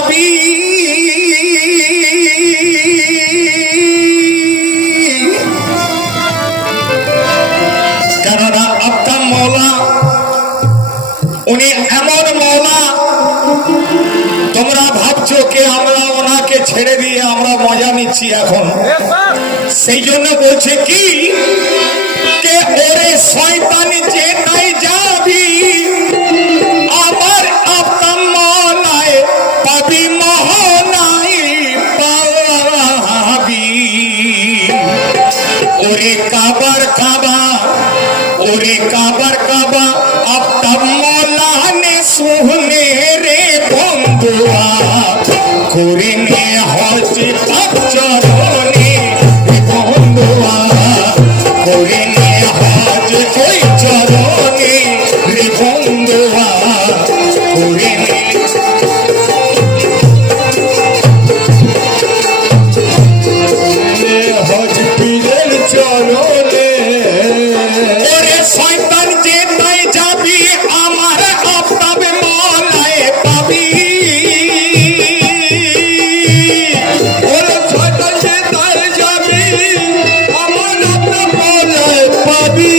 যাবি কেননা আপনার মওলা উনি এমন মওলা, তোমরা ভাবছো কে আমরা ওনাকে ছেড়ে দিয়ে আমরা মজা নিচ্ছি এখন, সেই জন্য বলছে কি কে ওরে শয়তান যেটাই যাবি আমার আপনার মওলায় পাবি মোহনাই পাবি। ওরে কাবার কাবা, ওরে কাবার কাবা আপনার মওলা নে শুনে রে বন্ধুয়া করে নে হজ পাক চরণে বন্ধুয়া করে নে হজ ওই চরণে রে বন্ধুয়া করে নে হজ পীরের চরণে। ওরে শয়তান যেটাই যাবি আমার আপনার মওলায় পাবি। ওরে শয়তান যেটাই যাবি আমার আপনার মওলায় পাবি।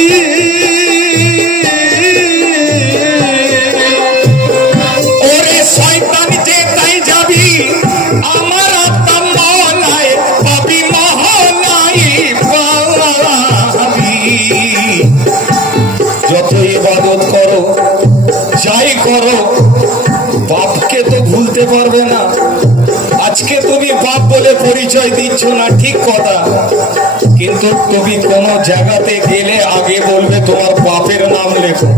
ওরে শয়তান যেটাই যাবি আমার আপনার মওলায় পাবি মোহনাই পাবি। যত ইবাদত করো যাই করো বাপকে তো ভুলতে পারবে না। আজকে তুমি বাপ বলে পরিচয় দিচ্ছ না ঠিক কথা, কিন্তু তুমি কোন জায়গাতে গেলে আগে বলবে তোমার বাপের নাম লেখো,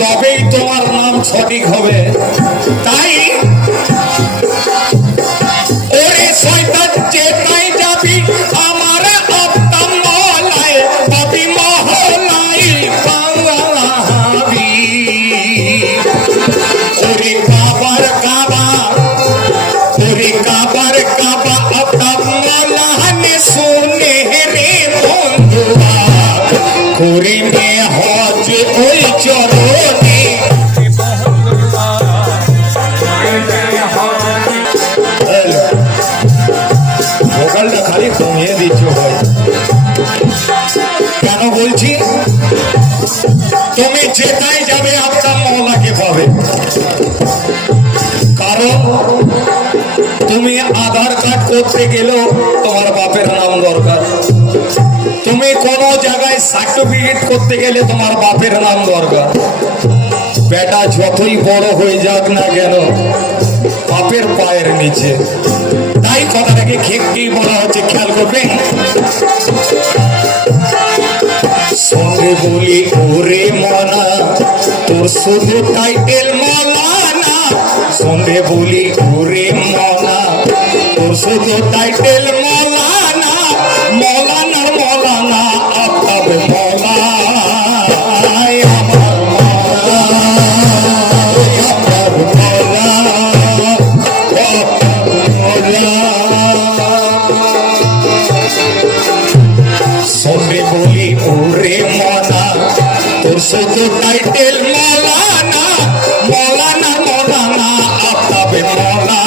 তবেই তোমার নাম সঠিক হবে। তাই ওরে শয়তান যেটাই যাবি আমার আপনার মওলায় পাবি মোহনাই পাবি। ওরে কাবার কাবা, ওরে কাবার কাবা আপনার মওলা নে শুনে রে বন্ধুয়া করে নে হজ ওই চরণে। ভোকালটা খালি কমিয়ে দিচ্ছ ভাই। কেন বলছি তুমি যেটাই যাবে আপনার মওলাকে পাবে, কারণ তুমি আধার কার্ড করতে গেলেও তোমার বাপের নাম দরকার, তুমি কোন জায়গায় সার্টিফিকেট করতে গেলে তোমার বাপের নাম দরকার। বেটা যতই বড় হয়ে যাক না কেন বাপের পায়ের নিচে। তাই কথাটাকে কি বলা হচ্ছে খেয়াল করবেন। সঙ্গে বলি ওরে মনা তোর শুধু টাইটেল মৌলানা, সঙ্গে বলি ওরে মনা তোর শুধু টাইটেল মৌলানা, মৌলানার মৌলানা আপনার মৌলা আমার মৌলা আমার মৌলা মৌলা। সঙ্গে বলি ওরে মনা তোর শুধু টাইটেল মৌলানা, মৌলানা মৌলানা আপনার মৌলা